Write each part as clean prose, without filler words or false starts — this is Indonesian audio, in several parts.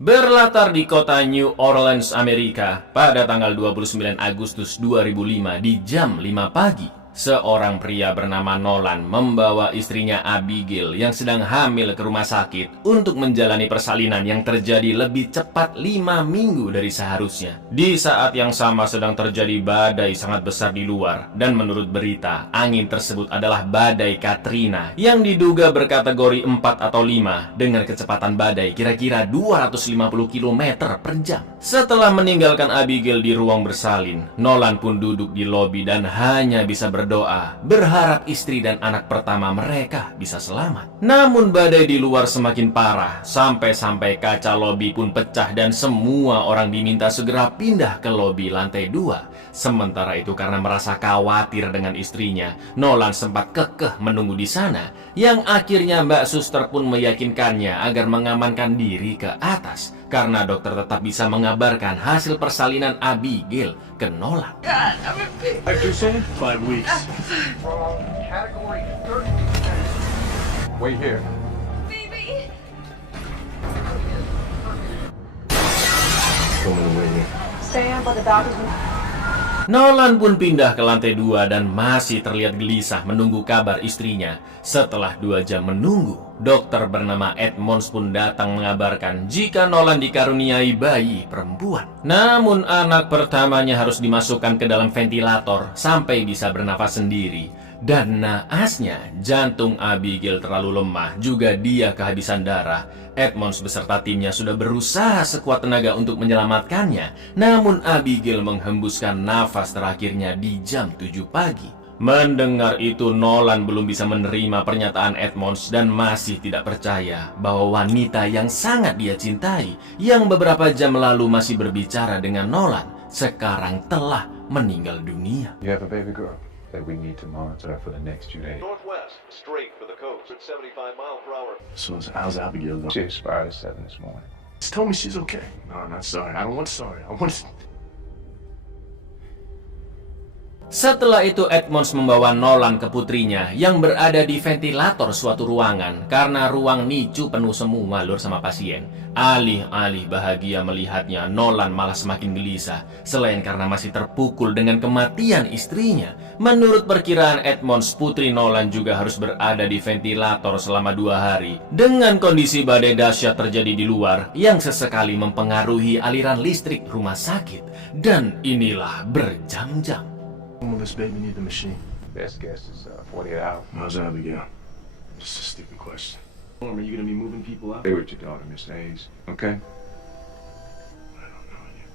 Berlatar di kota New Orleans, Amerika, pada tanggal 29 Agustus 2005 di jam 5 pagi, seorang pria bernama Nolan membawa istrinya Abigail yang sedang hamil ke rumah sakit untuk menjalani persalinan yang terjadi lebih cepat 5 minggu dari seharusnya. Di saat yang sama sedang terjadi badai sangat besar di luar, dan menurut berita, angin tersebut adalah badai Katrina yang diduga berkategori 4 atau 5 dengan kecepatan badai kira-kira 250 km per jam. Setelah meninggalkan Abigail di ruang bersalin, Nolan pun duduk di lobi dan hanya bisa berdoa, berharap istri dan anak pertama mereka bisa selamat. Namun badai di luar semakin parah, sampai-sampai kaca lobi pun pecah dan semua orang diminta segera pindah ke lobi lantai 2. Sementara itu karena merasa khawatir dengan istrinya, Nolan sempat kekeh menunggu di sana, yang akhirnya Mbak Suster pun meyakinkannya agar mengamankan diri ke atas, karena dokter tetap bisa mengabarkan hasil persalinan Abigail ke Nolan. Like you said, 5 weeks. Category 30%. Wait here. Baby! Going away here. Stay up while the doctors... Nolan pun pindah ke lantai 2 dan masih terlihat gelisah menunggu kabar istrinya. Setelah 2 jam menunggu, dokter bernama Edmonds pun datang mengabarkan jika Nolan dikaruniai bayi perempuan. Namun anak pertamanya harus dimasukkan ke dalam ventilator sampai bisa bernafas sendiri. Dan naasnya, jantung Abigail terlalu lemah, juga dia kehabisan darah. Edmonds beserta timnya sudah berusaha sekuat tenaga untuk menyelamatkannya, namun Abigail menghembuskan nafas terakhirnya di jam 7 pagi. Mendengar itu, Nolan belum bisa menerima pernyataan Edmonds dan masih tidak percaya bahwa wanita yang sangat dia cintai, yang beberapa jam lalu masih berbicara dengan Nolan, sekarang telah meninggal dunia. You have a baby girl that we need to monitor for the next 2 days. Northwest, straight for the coast at 75 miles per hour. So how's Abigail though? She expired at 7 this morning. Just tell me she's okay. No, not sorry. I don't want sorry. I want... Setelah itu Edmonds membawa Nolan ke putrinya yang berada di ventilator suatu ruangan karena ruang NICU penuh semua lur sama pasien. Alih-alih bahagia melihatnya, Nolan malah semakin gelisah. Selain karena masih terpukul dengan kematian istrinya, menurut perkiraan Edmonds, putri Nolan juga harus berada di ventilator selama 2 hari dengan kondisi badai dahsyat terjadi di luar yang sesekali mempengaruhi aliran listrik rumah sakit. Dan inilah berjam-jam. When will this baby need the machine? Best guess is 48 hours. How's Abigail? Just a stupid question. Are you gonna be moving people out? Stay with your daughter, Miss Hayes, okay? I don't know you.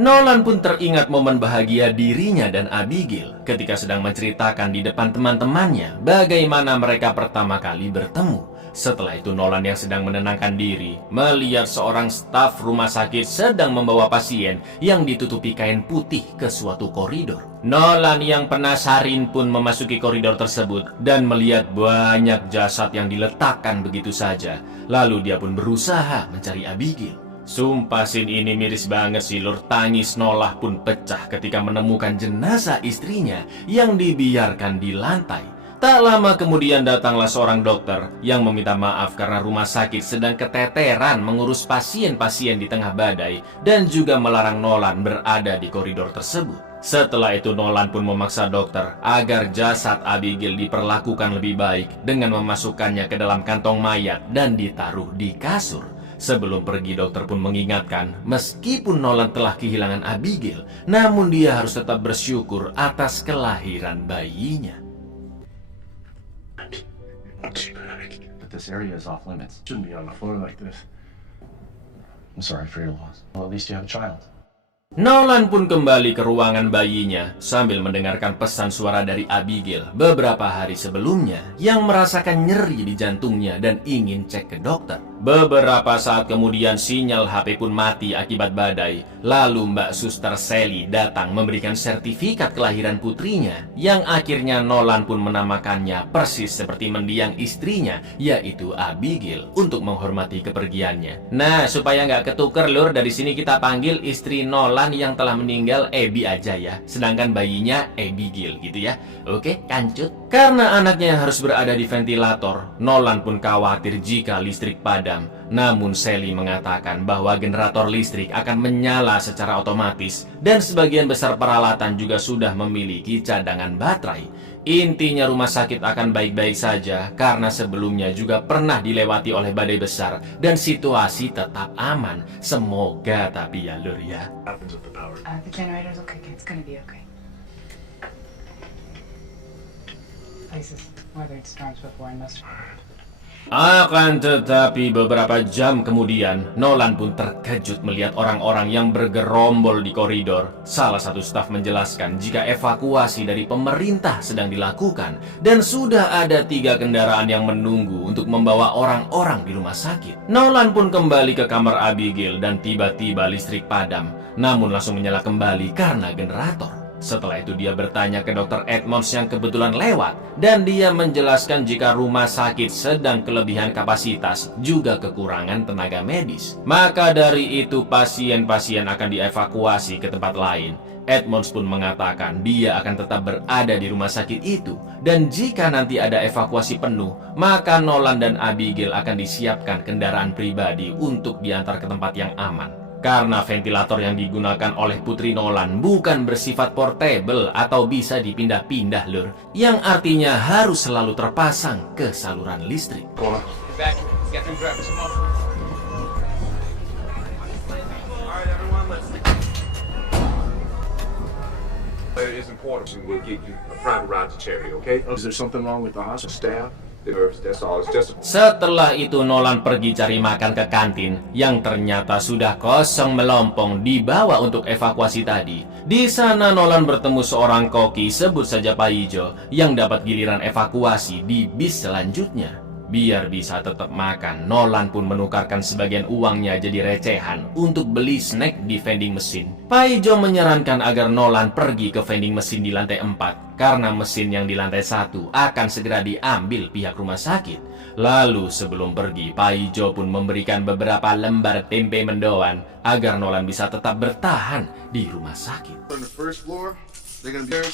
Nolan pun teringat momen bahagia dirinya dan Abigail ketika sedang menceritakan di depan teman-temannya bagaimana mereka pertama kali bertemu. Setelah itu Nolan yang sedang menenangkan diri melihat seorang staf rumah sakit sedang membawa pasien yang ditutupi kain putih ke suatu koridor. Nolan yang penasaran pun memasuki koridor tersebut dan melihat banyak jasad yang diletakkan begitu saja. Lalu dia pun berusaha mencari Abigail. Sumpah scene ini miris banget sih lur. Tangis Nolan pun pecah ketika menemukan jenazah istrinya yang dibiarkan di lantai. Tak lama kemudian datanglah seorang dokter yang meminta maaf karena rumah sakit sedang keteteran mengurus pasien-pasien di tengah badai dan juga melarang Nolan berada di koridor tersebut. Setelah itu Nolan pun memaksa dokter agar jasad Abigail diperlakukan lebih baik dengan memasukkannya ke dalam kantong mayat dan ditaruh di kasur. Sebelum pergi, dokter pun mengingatkan meskipun Nolan telah kehilangan Abigail, namun dia harus tetap bersyukur atas kelahiran bayinya. But this area is off limits. Shouldn't be on the floor like this. I'm sorry for your loss. Well, at least you have a child. Nolan pun kembali ke ruangan bayinya sambil mendengarkan pesan suara dari Abigail beberapa hari sebelumnya yang merasakan nyeri di jantungnya dan ingin cek ke dokter. Beberapa saat kemudian sinyal HP pun mati akibat badai. Lalu Mbak Suster Sally datang memberikan sertifikat kelahiran putrinya, yang akhirnya Nolan pun menamakannya persis seperti mendiang istrinya, yaitu Abigail, untuk menghormati kepergiannya. Nah, supaya nggak ketuker lur, dari sini kita panggil istri Nolan yang telah meninggal Abby aja ya, sedangkan bayinya Abigail gitu ya. Oke, kancut. Karena anaknya harus berada di ventilator, Nolan pun khawatir jika listrik padam. Namun Sally mengatakan bahwa generator listrik akan menyala secara otomatis dan sebagian besar peralatan juga sudah memiliki cadangan baterai. Intinya rumah sakit akan baik-baik saja karena sebelumnya juga pernah dilewati oleh badai besar dan situasi tetap aman. Semoga tapi ya lur ya. Happens with the power. The generator's okay. It's gonna be okay. Places weathered storms before and most. Akan tetapi beberapa jam kemudian, Nolan pun terkejut melihat orang-orang yang bergerombol di koridor. Salah satu staf menjelaskan jika evakuasi dari pemerintah sedang dilakukan dan sudah ada 3 kendaraan yang menunggu untuk membawa orang-orang di rumah sakit. Nolan pun kembali ke kamar Abigail dan tiba-tiba listrik padam, namun langsung menyala kembali karena generator. Setelah itu dia bertanya ke Dr. Edmonds yang kebetulan lewat, dan dia menjelaskan jika rumah sakit sedang kelebihan kapasitas juga kekurangan tenaga medis. Maka dari itu pasien-pasien akan dievakuasi ke tempat lain. Edmonds pun mengatakan dia akan tetap berada di rumah sakit itu, dan jika nanti ada evakuasi penuh, maka Nolan dan Abigail akan disiapkan kendaraan pribadi untuk diantar ke tempat yang aman. Karena ventilator yang digunakan oleh Putri Nolan bukan bersifat portable atau bisa dipindah-pindah lur, yang artinya harus selalu terpasang ke saluran listrik. It is important. We'll get you a private ride to Cherry, okay? Is there something wrong with the hospital staff? The nurse, that's all. It's just Setelah itu Nolan pergi cari makan ke kantin yang ternyata sudah kosong melompong dibawa untuk evakuasi tadi. Di sana Nolan bertemu seorang koki, sebut saja Pak Ijo, yang dapat giliran evakuasi di bis selanjutnya. Biar bisa tetap makan, Nolan pun menukarkan sebagian uangnya jadi recehan untuk beli snack di vending mesin. Pak Ijo menyarankan agar Nolan pergi ke vending mesin di lantai 4 karena mesin yang di lantai 1 akan segera diambil pihak rumah sakit. Lalu sebelum pergi, Pak Ijo pun memberikan beberapa lembar tempe mendoan agar Nolan bisa tetap bertahan di rumah sakit. On the first floor, they're gonna be there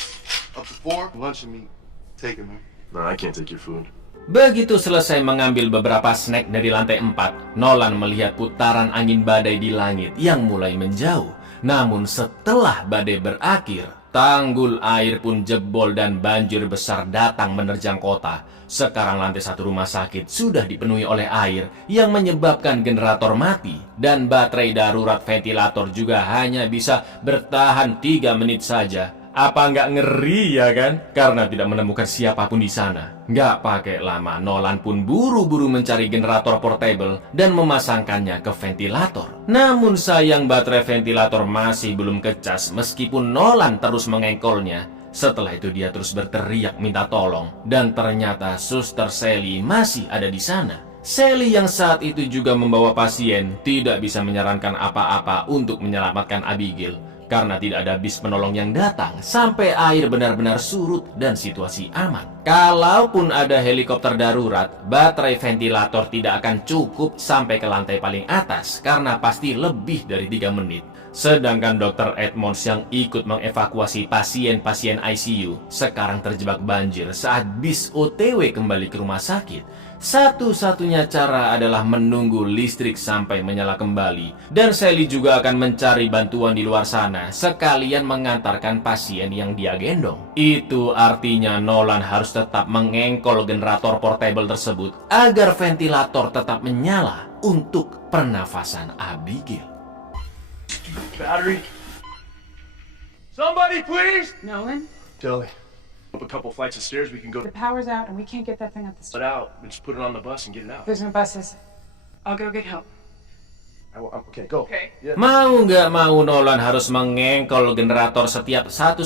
up to 4. Lunch and meat. Take it, man. No, I can't take your food. Begitu selesai mengambil beberapa snack dari lantai 4, Nolan melihat putaran angin badai di langit yang mulai menjauh. Namun setelah badai berakhir, tanggul air pun jebol dan banjir besar datang menerjang kota. Sekarang lantai 1 rumah sakit sudah dipenuhi oleh air yang menyebabkan generator mati, dan baterai darurat ventilator juga hanya bisa bertahan 3 menit saja. Apa nggak ngeri ya kan? Karena tidak menemukan siapapun di sana. Nggak pakai lama, Nolan pun buru-buru mencari generator portable dan memasangkannya ke ventilator. Namun sayang baterai ventilator masih belum kecas meskipun Nolan terus mengengkolnya. Setelah itu dia terus berteriak minta tolong, dan ternyata Suster Sally masih ada di sana. Sally yang saat itu juga membawa pasien tidak bisa menyarankan apa-apa untuk menyelamatkan Abigail karena tidak ada bis penolong yang datang sampai air benar-benar surut dan situasi aman. Kalaupun ada helikopter darurat, baterai ventilator tidak akan cukup sampai ke lantai paling atas karena pasti lebih dari 3 menit. Sedangkan Dr. Edmonds yang ikut mengevakuasi pasien-pasien ICU sekarang terjebak banjir saat bis OTW kembali ke rumah sakit. Satu-satunya cara adalah menunggu listrik sampai menyala kembali, dan Sally juga akan mencari bantuan di luar sana sekalian mengantarkan pasien yang dia gendong. Itu artinya Nolan harus tetap mengengkol generator portable tersebut agar ventilator tetap menyala untuk pernafasan Abigail. Battery. Somebody, please. Nolan, Jelly. Up a couple flights of stairs, we can go the power's out and we can't get that thing up the it stairs. out. Just put it on the bus and get it out. There's no buses. I'll go get help. Okay, go. Okay. Yeah. Mau nggak mau Nolan harus mengengkol generator setiap 1-2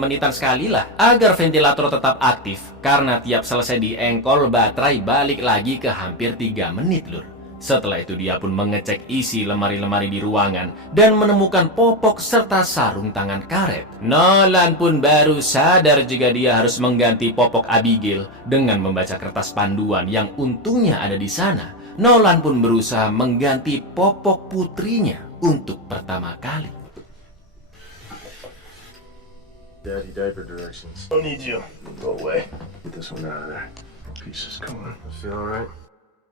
menitan sekali lah agar ventilator tetap aktif, karena tiap selesai diengkol baterai balik lagi ke hampir 3 menit lur. Setelah itu dia pun mengecek isi lemari-lemari di ruangan dan menemukan popok serta sarung tangan karet. Nolan pun baru sadar jika dia harus mengganti popok Abigail dengan membaca kertas panduan yang untungnya ada di sana. Nolan pun berusaha mengganti popok putrinya untuk pertama kali. Daddy diaper directions. Don't need you. Go away. Get this one out of there. Pieces. Come on. I feel alright.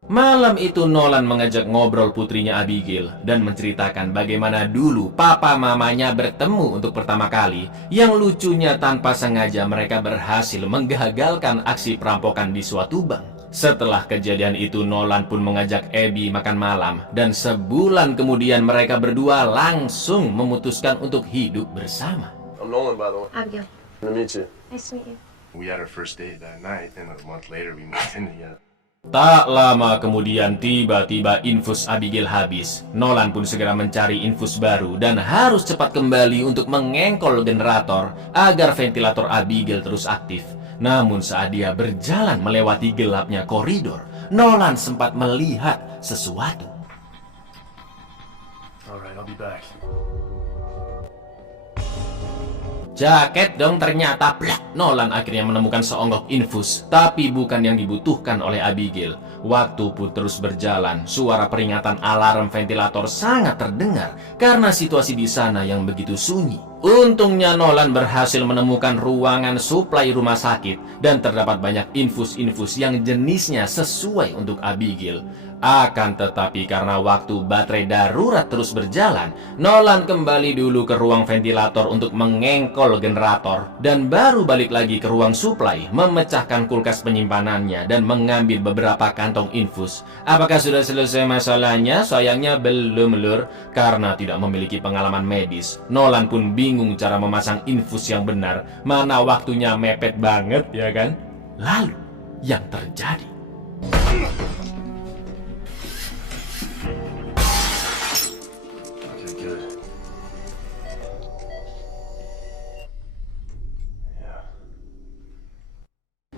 Malam itu Nolan mengajak ngobrol putrinya Abigail dan menceritakan bagaimana dulu papa mamanya bertemu untuk pertama kali. Yang lucunya tanpa sengaja mereka berhasil menggagalkan aksi perampokan di suatu bank. Setelah kejadian itu Nolan pun mengajak Abby makan malam dan sebulan kemudian mereka berdua langsung memutuskan untuk hidup bersama. I'm Nolan, by the way. Abigail. Nice to meet you. Nice to meet you. We had our first date that night, and a month later we moved in together. Tak lama kemudian tiba-tiba infus Abigail habis. Nolan pun segera mencari infus baru dan harus cepat kembali untuk mengengkol generator agar ventilator Abigail terus aktif. Namun saat dia berjalan melewati gelapnya koridor, Nolan sempat melihat sesuatu. Alright, I'll be back. Jaket dong ternyata plak. Nolan akhirnya menemukan seonggok infus, tapi bukan yang dibutuhkan oleh Abigail. Waktu pun terus berjalan, suara peringatan alarm ventilator sangat terdengar karena situasi di sana yang begitu sunyi. Untungnya Nolan berhasil menemukan ruangan suplai rumah sakit dan terdapat banyak infus-infus yang jenisnya sesuai untuk Abigail. Akan tetapi karena waktu baterai darurat terus berjalan, Nolan kembali dulu ke ruang ventilator untuk mengengkol generator dan baru balik lagi ke ruang suplai, memecahkan kulkas penyimpanannya dan mengambil beberapa kantong infus. Apakah sudah selesai masalahnya? Sayangnya belum, lur, karena tidak memiliki pengalaman medis. Nolan pun bingung cara memasang infus yang benar, mana waktunya mepet banget, ya kan? Lalu yang terjadi,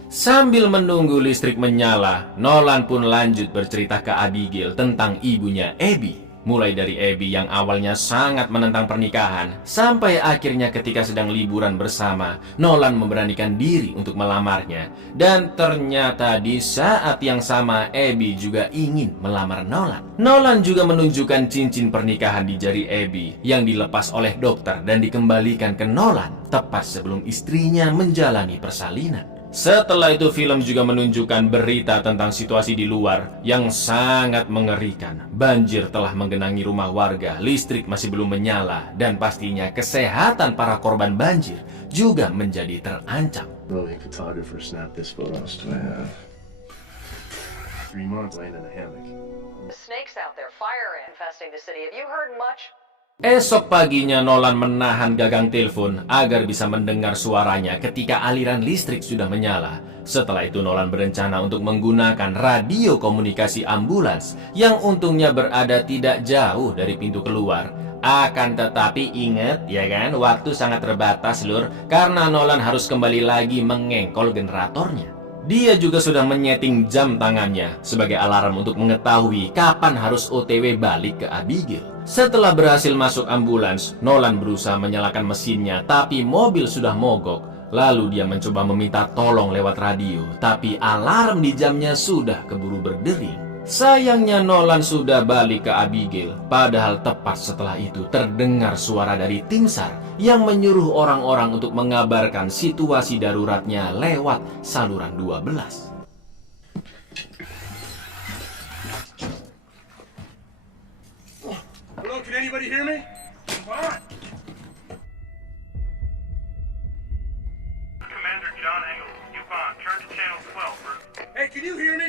sambil menunggu listrik menyala, Nolan pun lanjut bercerita ke Abigail tentang ibunya Abby. Mulai dari Abby yang awalnya sangat menentang pernikahan, sampai akhirnya ketika sedang liburan bersama, Nolan memberanikan diri untuk melamarnya. Dan ternyata di saat yang sama Abby juga ingin melamar Nolan. Nolan juga menunjukkan cincin pernikahan di jari Abby yang dilepas oleh dokter dan dikembalikan ke Nolan tepat sebelum istrinya menjalani persalinan. Setelah itu film juga menunjukkan berita tentang situasi di luar yang sangat mengerikan. Banjir telah menggenangi rumah warga, listrik masih belum menyala, dan pastinya kesehatan para korban banjir juga menjadi terancam. Really, photographer snapped this photo. Do I have 3 months laying in a hammock? The snakes out there, fire infesting the city. Have you heard much? Esok paginya Nolan menahan gagang telepon agar bisa mendengar suaranya ketika aliran listrik sudah menyala. Setelah itu Nolan berencana untuk menggunakan radio komunikasi ambulans yang untungnya berada tidak jauh dari pintu keluar. Akan tetapi ingat ya kan, waktu sangat terbatas lur, karena Nolan harus kembali lagi mengengkol generatornya. Dia juga sudah menyeting jam tangannya sebagai alarm untuk mengetahui kapan harus OTW balik ke Abigail. Setelah berhasil masuk ambulans, Nolan berusaha menyalakan mesinnya, tapi mobil sudah mogok. Lalu dia mencoba meminta tolong lewat radio, tapi alarm di jamnya sudah keburu berdering. Sayangnya Nolan sudah balik ke Abigail, padahal tepat setelah itu terdengar suara dari tim SAR yang menyuruh orang-orang untuk mengabarkan situasi daruratnya lewat saluran 12. Hello, can anybody hear me? Come on. Commander John Engel, Yukon, turn to channel 12 for... Hey, can you hear me?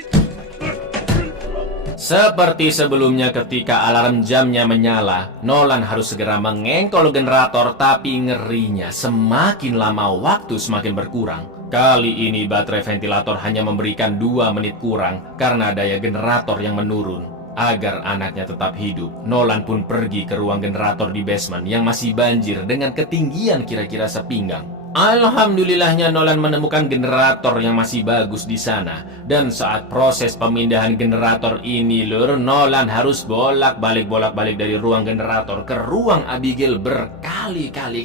Seperti sebelumnya ketika alarm jamnya menyala, Nolan harus segera mengengkol generator, tapi ngerinya semakin lama waktu semakin berkurang. Kali ini baterai ventilator hanya memberikan 2 menit kurang karena daya generator yang menurun. Agar anaknya tetap hidup, Nolan pun pergi ke ruang generator di basement yang masih banjir dengan ketinggian kira-kira sepinggang. Alhamdulillahnya Nolan menemukan generator yang masih bagus di sana. Dan saat proses pemindahan generator ini, Lur, Nolan harus bolak-balik dari ruang generator ke ruang Abigail berkali-kali,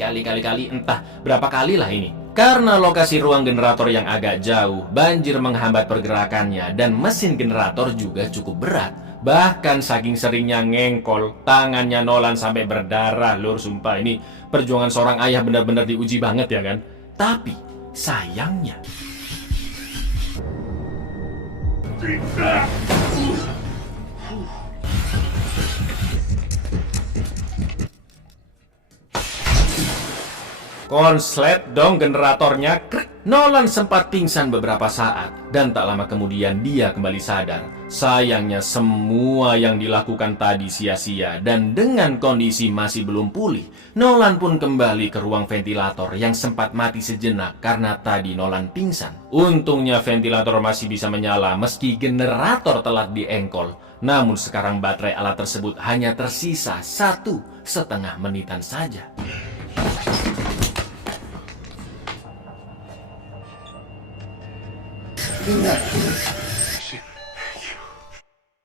entah berapa kali lah ini. Karena lokasi ruang generator yang agak jauh, banjir menghambat pergerakannya dan mesin generator juga cukup berat. Bahkan saking seringnya ngengkol, tangannya Nolan sampai berdarah, Lur. Sumpah ini perjuangan seorang ayah benar-benar diuji banget ya kan. Tapi sayangnya konslet dong generatornya. Nolan sempat pingsan beberapa saat dan tak lama kemudian dia kembali sadar. Sayangnya semua yang dilakukan tadi sia-sia dan dengan kondisi masih belum pulih, Nolan pun kembali ke ruang ventilator yang sempat mati sejenak karena tadi Nolan pingsan. Untungnya ventilator masih bisa menyala meski generator telah diengkol. Namun sekarang baterai alat tersebut hanya tersisa 1,5 menitan saja.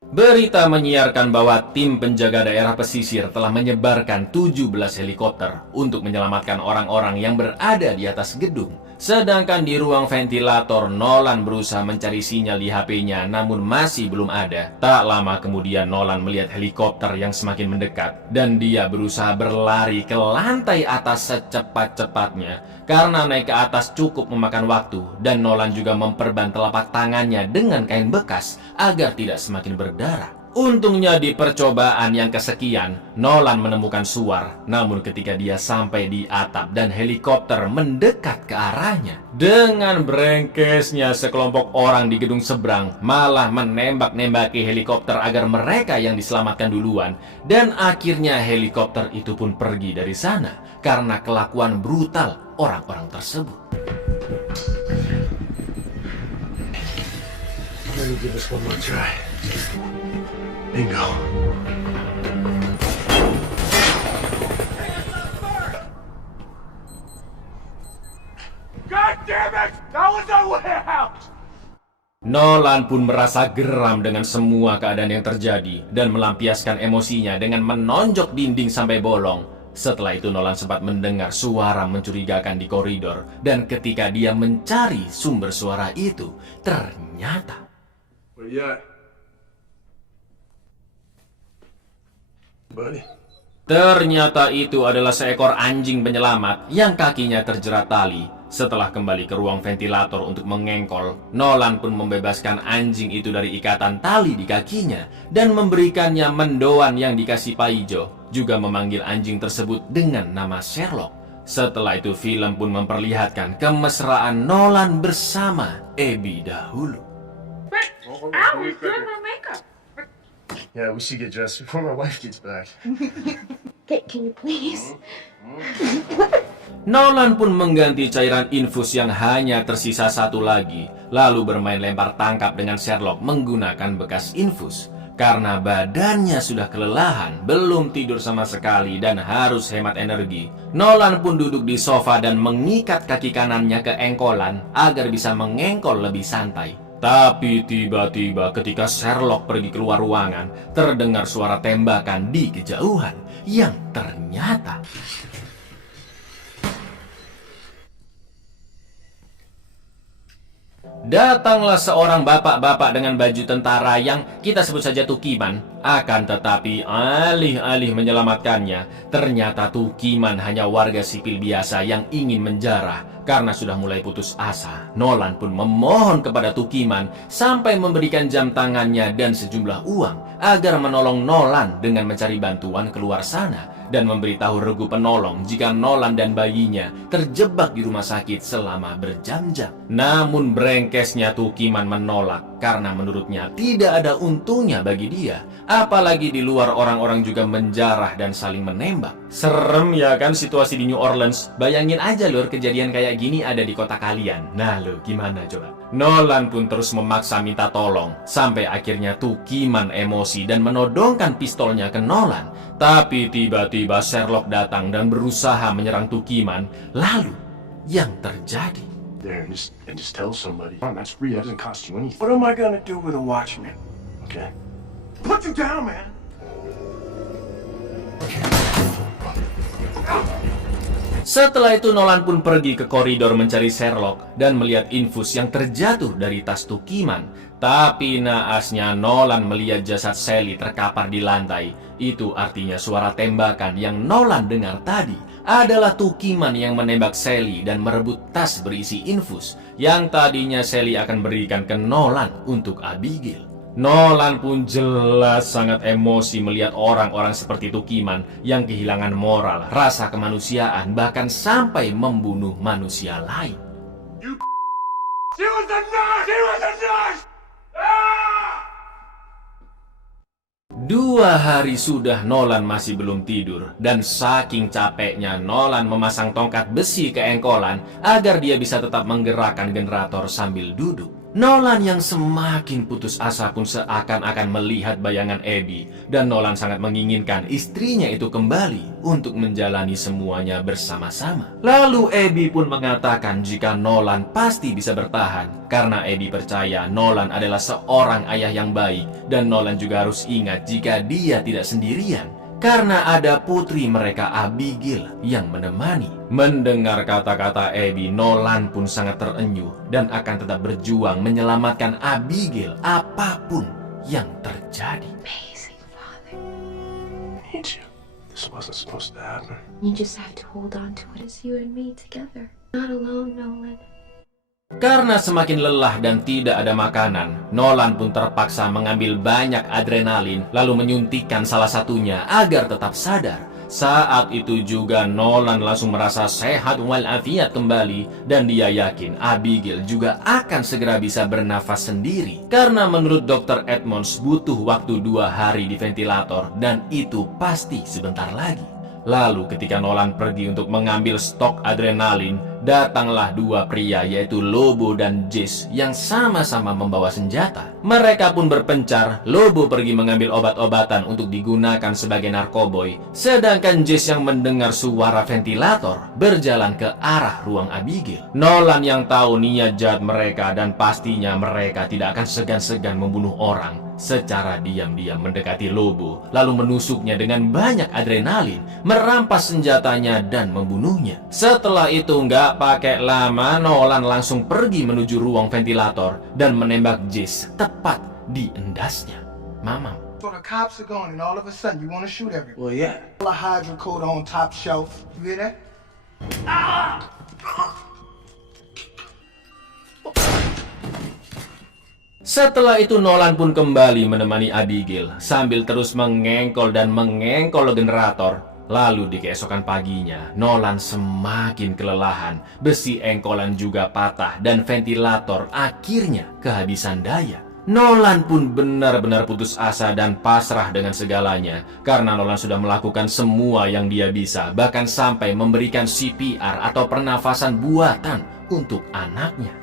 Berita menyiarkan bahwa tim penjaga daerah pesisir telah menyebarkan 17 helikopter untuk menyelamatkan orang-orang yang berada di atas gedung. Sedangkan di ruang ventilator, Nolan berusaha mencari sinyal di HP-nya namun masih belum ada. Tak lama kemudian Nolan melihat helikopter yang semakin mendekat dan dia berusaha berlari ke lantai atas secepat-cepatnya. Karena naik ke atas cukup memakan waktu dan Nolan juga memperban telapak tangannya dengan kain bekas agar tidak semakin berdarah. Untungnya di percobaan yang kesekian, Nolan menemukan Suar. Namun ketika dia sampai di atap dan helikopter mendekat ke arahnya, dengan brengkesnya sekelompok orang di gedung seberang malah menembak-nembaki helikopter agar mereka yang diselamatkan duluan. Dan akhirnya helikopter itu pun pergi dari sana karena kelakuan brutal orang-orang tersebut. Let me give this one more try. Bingo. God damn it! That was our way out! Nolan pun merasa geram dengan semua keadaan yang terjadi dan melampiaskan emosinya dengan menonjok dinding sampai bolong. Setelah itu Nolan sempat mendengar suara mencurigakan di koridor dan ketika dia mencari sumber suara itu, ternyata Where you at? Buddy. Ternyata itu adalah seekor anjing penyelamat yang kakinya terjerat tali. Setelah kembali ke ruang ventilator untuk mengengkol, Nolan pun membebaskan anjing itu dari ikatan tali di kakinya dan memberikannya mendoan yang dikasih Pak Ijo, juga memanggil anjing tersebut dengan nama Sherlock. Setelah itu film pun memperlihatkan kemesraan Nolan bersama Abby dahulu. I was doing my makeup. Yeah, we should get dressed before my wife gets back. Can you please? Nolan pun mengganti cairan infus yang hanya tersisa satu lagi, lalu bermain lempar tangkap dengan Sherlock menggunakan bekas infus. Karena badannya sudah kelelahan, belum tidur sama sekali dan harus hemat energi, Nolan pun duduk di sofa dan mengikat kaki kanannya ke engkolan agar bisa mengengkol lebih santai. Tapi tiba-tiba ketika Sherlock pergi keluar ruangan, terdengar suara tembakan di kejauhan yang ternyata datanglah seorang bapak-bapak dengan baju tentara yang kita sebut saja Tukiman. Akan tetapi alih-alih menyelamatkannya, ternyata Tukiman hanya warga sipil biasa yang ingin menjarah. Karena sudah mulai putus asa, Nolan pun memohon kepada Tukiman sampai memberikan jam tangannya dan sejumlah uang agar menolong Nolan dengan mencari bantuan keluar sana dan memberitahu regu penolong jika Nolan dan bayinya terjebak di rumah sakit selama berjam-jam. Namun brengkesnya Tukiman menolak karena menurutnya tidak ada untungnya bagi dia, apalagi di luar orang-orang juga menjarah dan saling menembak. Serem ya kan situasi di New Orleans. Bayangin aja lur, kejadian kayak gini ada di kota kalian. Nah lo gimana coba? Nolan pun terus memaksa minta tolong sampai akhirnya Tukiman emosi dan menodongkan pistolnya ke Nolan. Tapi tiba-tiba Sherlock datang dan berusaha menyerang Tukiman. Lalu yang terjadi. There, and just tell somebody. That's free. That doesn't cost you anything. What am I gonna do with a watchman? Okay. Put you down, man. Setelah itu Nolan pun pergi ke koridor mencari Sherlock dan melihat infus yang terjatuh dari tas Tukiman. Tapi naasnya Nolan melihat jasad Sally terkapar di lantai. Itu artinya suara tembakan yang Nolan dengar tadi adalah Tukiman yang menembak Sally dan merebut tas berisi infus yang tadinya Sally akan berikan ke Nolan untuk Abigail. Nolan pun jelas sangat emosi melihat orang-orang seperti Tukiman yang kehilangan moral, rasa kemanusiaan, bahkan sampai membunuh manusia lain. She was a nurse! She was a nurse! 2 hari sudah Nolan masih belum tidur, dan saking capeknya Nolan memasang tongkat besi ke engkolan agar dia bisa tetap menggerakkan generator sambil duduk. Nolan yang semakin putus asa pun seakan-akan melihat bayangan Abby, dan Nolan sangat menginginkan istrinya itu kembali untuk menjalani semuanya bersama-sama. Lalu Abby pun mengatakan jika Nolan pasti bisa bertahan, karena Abby percaya Nolan adalah seorang ayah yang baik, dan Nolan juga harus ingat jika dia tidak sendirian, karena ada putri mereka Abigail yang menemani. Mendengar kata-kata Abby, Nolan pun sangat terenyuh dan akan tetap berjuang menyelamatkan Abigail apapun yang terjadi. Amazing, Father. I need you. This wasn't supposed to happen. You just have to hold on to it as you and me together. Not alone, Nolan. Karena semakin lelah dan tidak ada makanan, Nolan pun terpaksa mengambil banyak adrenalin lalu menyuntikkan salah satunya agar tetap sadar. Saat itu juga Nolan langsung merasa sehat walafiat kembali, dan dia yakin Abigail juga akan segera bisa bernafas sendiri. Karena menurut Dr. Edmonds butuh waktu 2 hari di ventilator, dan itu pasti sebentar lagi. Lalu ketika Nolan pergi untuk mengambil stok adrenalin, datanglah 2 pria yaitu Lobo dan Jesse yang sama-sama membawa senjata. Mereka pun berpencar. Lobo pergi mengambil obat-obatan untuk digunakan sebagai narkoboy, sedangkan Jesse yang mendengar suara ventilator berjalan ke arah ruang Abigail. Nolan yang tahu niat jahat mereka dan pastinya mereka tidak akan segan-segan membunuh orang, secara diam-diam mendekati Lobo, lalu menusuknya dengan banyak adrenalin, merampas senjatanya dan membunuhnya. Setelah itu nggak pakai lama, Nolan langsung pergi menuju ruang ventilator dan menembak Jesse tepat di endasnya. Mamam. So the cops are gone, and all of a sudden you want to shoot everyone. Well, yeah. A hydrocodone on top shelf. You hear that? Setelah itu Nolan pun kembali menemani Abigail sambil terus mengengkol dan mengengkol generator. Lalu di keesokan paginya, Nolan semakin kelelahan, besi engkolan juga patah dan ventilator akhirnya kehabisan daya. Nolan pun benar-benar putus asa dan pasrah dengan segalanya, karena Nolan sudah melakukan semua yang dia bisa, bahkan sampai memberikan CPR atau pernafasan buatan untuk anaknya.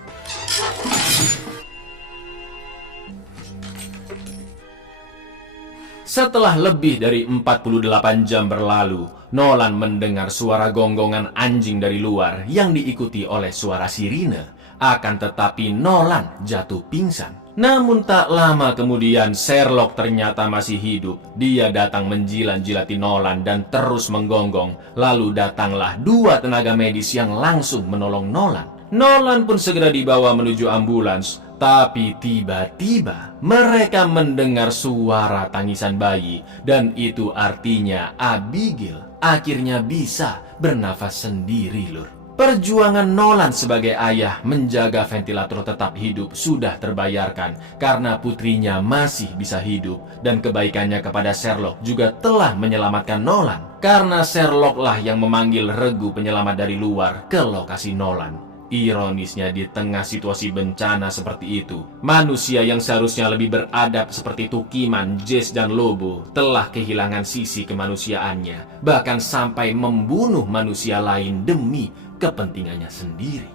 Setelah lebih dari 48 jam berlalu, Nolan mendengar suara gonggongan anjing dari luar yang diikuti oleh suara sirine. Akan tetapi Nolan jatuh pingsan. Namun tak lama kemudian Sherlock ternyata masih hidup. Dia datang menjilat-jilati Nolan dan terus menggonggong. Lalu datanglah 2 tenaga medis yang langsung menolong Nolan. Nolan pun segera dibawa menuju ambulans. Tapi tiba-tiba mereka mendengar suara tangisan bayi, dan itu artinya Abigail akhirnya bisa bernafas sendiri, Lur. Perjuangan Nolan sebagai ayah menjaga ventilator tetap hidup sudah terbayarkan karena putrinya masih bisa hidup, dan kebaikannya kepada Sherlock juga telah menyelamatkan Nolan karena Sherlocklah yang memanggil regu penyelamat dari luar ke lokasi Nolan. Ironisnya di tengah situasi bencana seperti itu, manusia yang seharusnya lebih beradab seperti Tukiman, Jesse, dan Lobo telah kehilangan sisi kemanusiaannya, bahkan sampai membunuh manusia lain demi kepentingannya sendiri.